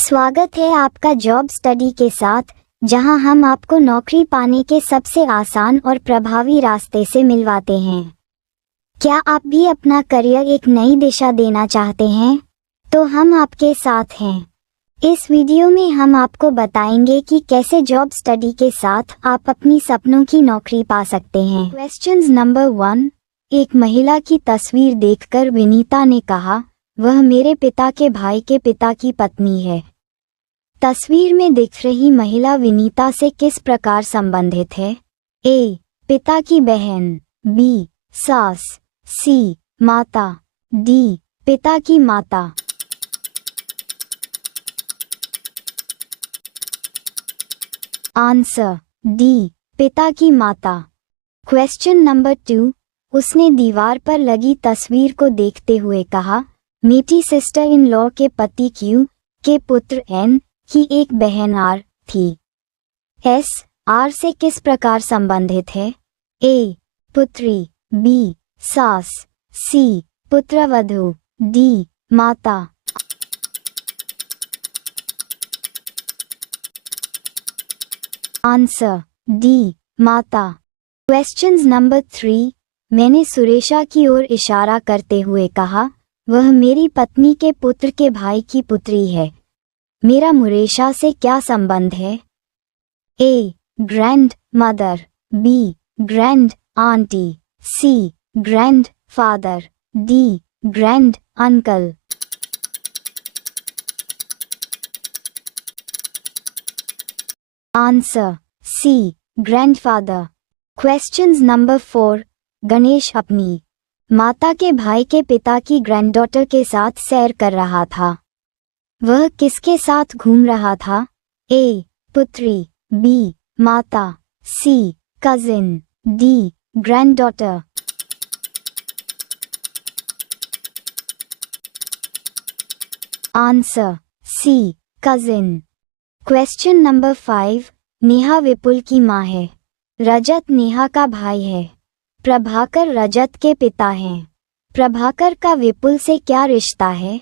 स्वागत है आपका जॉब स्टडी के साथ, जहां हम आपको नौकरी पाने के सबसे आसान और प्रभावी रास्ते से मिलवाते हैं। क्या आप भी अपना करियर एक नई दिशा देना चाहते हैं? तो हम आपके साथ हैं। इस वीडियो में हम आपको बताएंगे कि कैसे जॉब स्टडी के साथ आप अपनी सपनों की नौकरी पा सकते हैं। Questions number 1। एक महिला की तस्वीर देखकर विनीता ने कहा, वह मेरे पिता के भाई के पिता की पत्नी है। तस्वीर में दिख रही महिला विनीता से किस प्रकार संबंधित है? ए. पिता की बहन, बी. सास, सी. माता, डी. पिता की माता। Answer D. पिता की माता। Question number 2। उसने दीवार पर लगी तस्वीर को देखते हुए कहा, मेरी सिस्टर इन लॉ के पति क्यू के पुत्र एन की एक बहन आर थी। एस आर से किस प्रकार संबंधित है? ए. पुत्री, बी. सास, सी. पुत्रवधू, डी. माता। Answer D. माता। Questions number 3। मैंने सुरेशा की ओर इशारा करते हुए कहा, वह मेरी पत्नी के पुत्र के भाई की पुत्री है। मेरा मुरेशा से क्या संबंध है? A. Grand mother, B. Grand aunty, C. Grand father, D. Grand uncle. Answer C. Grandfather. Questions number 4। Ganesh अपनी माता के भाई के पिता की ग्रैंडडॉटर के साथ सैर कर रहा था। वह किसके साथ घूम रहा था? ए. पुत्री, बी. माता, C. Cousin, D. Granddaughter. Answer C. Cousin. Question number 5। Neha Vipul की माँ है। रजत नेहा का भाई है। प्रभाकर रजत के पिता हैं। प्रभाकर का विपुल से क्या रिश्ता है?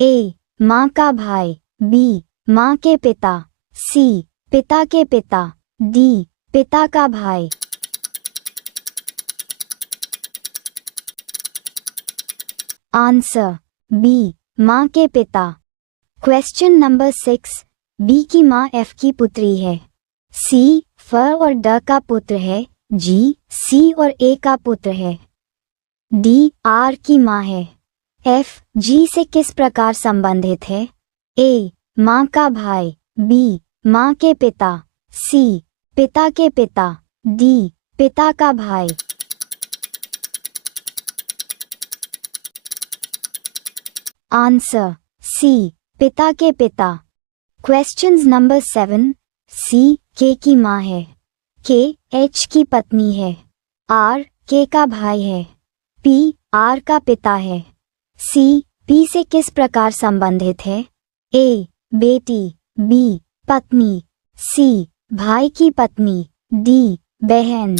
ए. माँ का भाई, बी. माँ के पिता, सी. पिता के पिता, डी. पिता का भाई। Answer B. माँ के पिता। Question number 6। बी की माँ एफ की पुत्री है। सी. फ और ड का पुत्र है। जी. सी और ए का पुत्र है। डी. आर की माँ है। एफ जी से किस प्रकार संबंधित है? ए. माँ का भाई, बी. माँ के पिता, सी. पिता के पिता, डी. पिता का भाई। Answer C. पिता के पिता। Questions number 7। सी के की माँ है। के एच की पत्नी है। आर के का भाई है। पी आर का पिता है। सी पी से किस प्रकार संबंधित है? ए. बेटी, बी. पत्नी, सी. भाई की पत्नी, डी. बहन।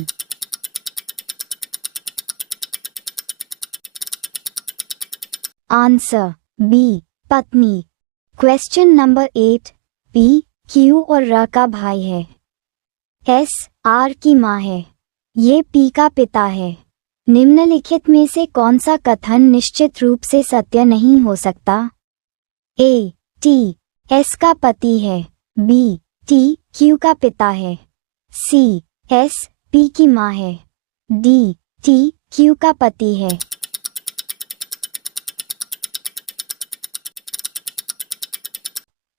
Answer B. पत्नी। Question number 8। पी क्यू और र का भाई है। एस आर की माँ है। ये पी का पिता है। निम्नलिखित में से कौन सा कथन निश्चित रूप से सत्य नहीं हो सकता? ए. टी एस का पति है। बी. टी क्यू का पिता है। सी. एस पी की माँ है। डी. टी क्यू का पति है।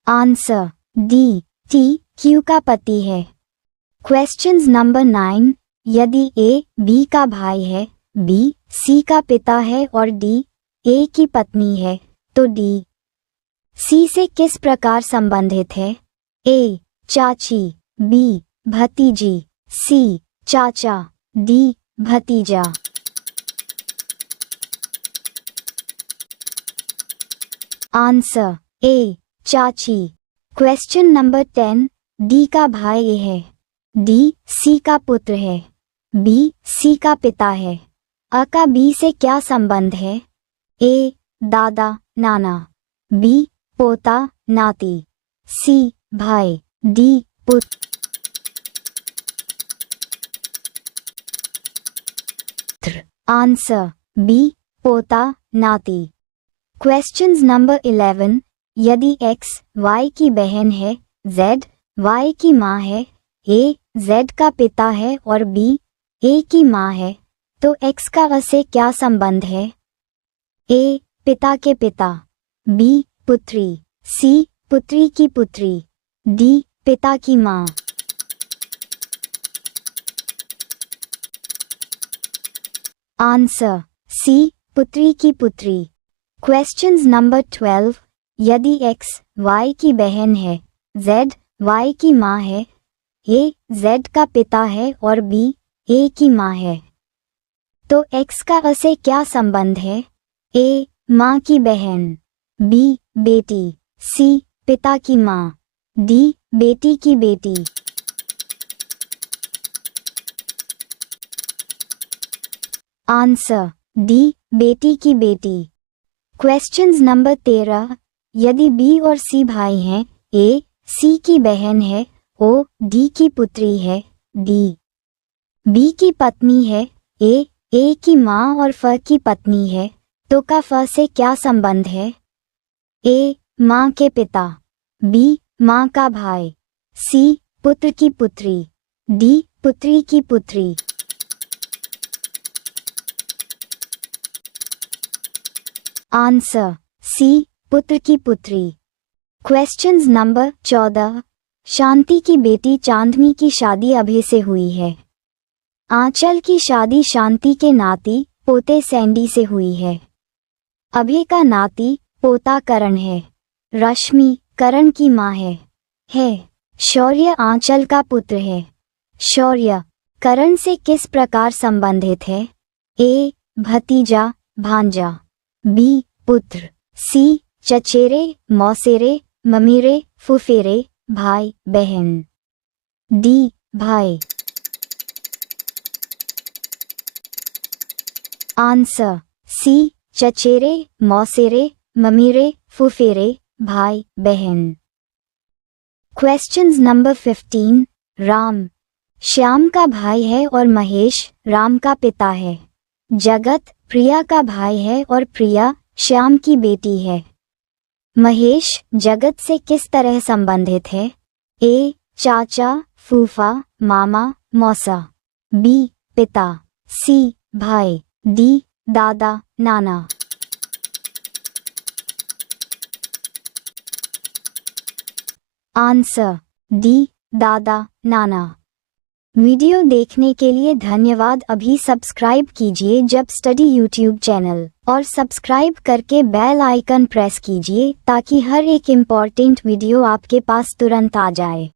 Answer D. टी क्यू का पति है। Questions number 9। यदि ए बी का भाई है, बी सी का पिता है और डी ए की पत्नी है, तो डी सी से किस प्रकार संबंधित है? ए. चाची, बी. भतीजी, सी. चाचा, डी. भतीजा। Answer A. चाची। Question number 10। डी का भाई ए है। डी सी का पुत्र है। बी सी का पिता है। अ का बी से क्या संबंध है? ए. दादा नाना, बी. पोता नाती, सी भाई, डी पुत्र। आंसर बी पोता नाती। Questions number 11। यदि x y की बहन है, z y की माँ है, a z का पिता है और b a की माँ है, तो x का a से क्या संबंध है? a पिता के पिता, b पुत्री, c पुत्री की पुत्री, d पिता की माँ। आंसर सी पुत्री की पुत्री। Questions number 12। यदि x y की बहन है, z y की माँ है, a z का पिता है और b a की माँ है, तो x का a से क्या संबंध है? a माँ की बहन, b बेटी, c पिता की माँ, d बेटी की बेटी। आंसर डी बेटी की बेटी। Questions number 13। यदि b और c भाई हैं, a c की बहन है, o d की पुत्री है, d b की पत्नी है, a की माँ और f की पत्नी है, तो का फ से क्या संबंध है? a माँ के पिता, b माँ का भाई, c पुत्र की पुत्री, d पुत्री की पुत्री। आंसर सी पुत्र की पुत्री। Questions number 14। शांति की बेटी चांदनी की शादी अभय से हुई है। आंचल की शादी शांति के नाती पोते सैंडी से हुई है। अभय का नाती पोता करण है। रश्मि करण की माँ है। शौर्य आंचल का पुत्र है। शौर्य करण से किस प्रकार संबंधित है? ए भतीजा भांजा, बी पुत्र, सी चचेरे मौसेरे ममीरे फुफेरे भाई बहन, डी भाई। आंसर सी चचेरे मौसेरे ममीरे फुफेरे भाई बहन। Questions number 15। राम श्याम का भाई है और महेश राम का पिता है। जगत प्रिया का भाई है और प्रिया श्याम की बेटी है। महेश जगत से किस तरह संबंधित है? ए चाचा फूफा मामा मौसा, बी पिता, सी भाई, डी दादा नाना। आंसर डी दादा नाना। वीडियो देखने के लिए धन्यवाद। अभी सब्सक्राइब कीजिए जब स्टडी यूट्यूब चैनल और सब्सक्राइब करके बेल आइकन प्रेस कीजिए ताकि हर एक इम्पॉर्टेंट वीडियो आपके पास तुरंत आ जाए।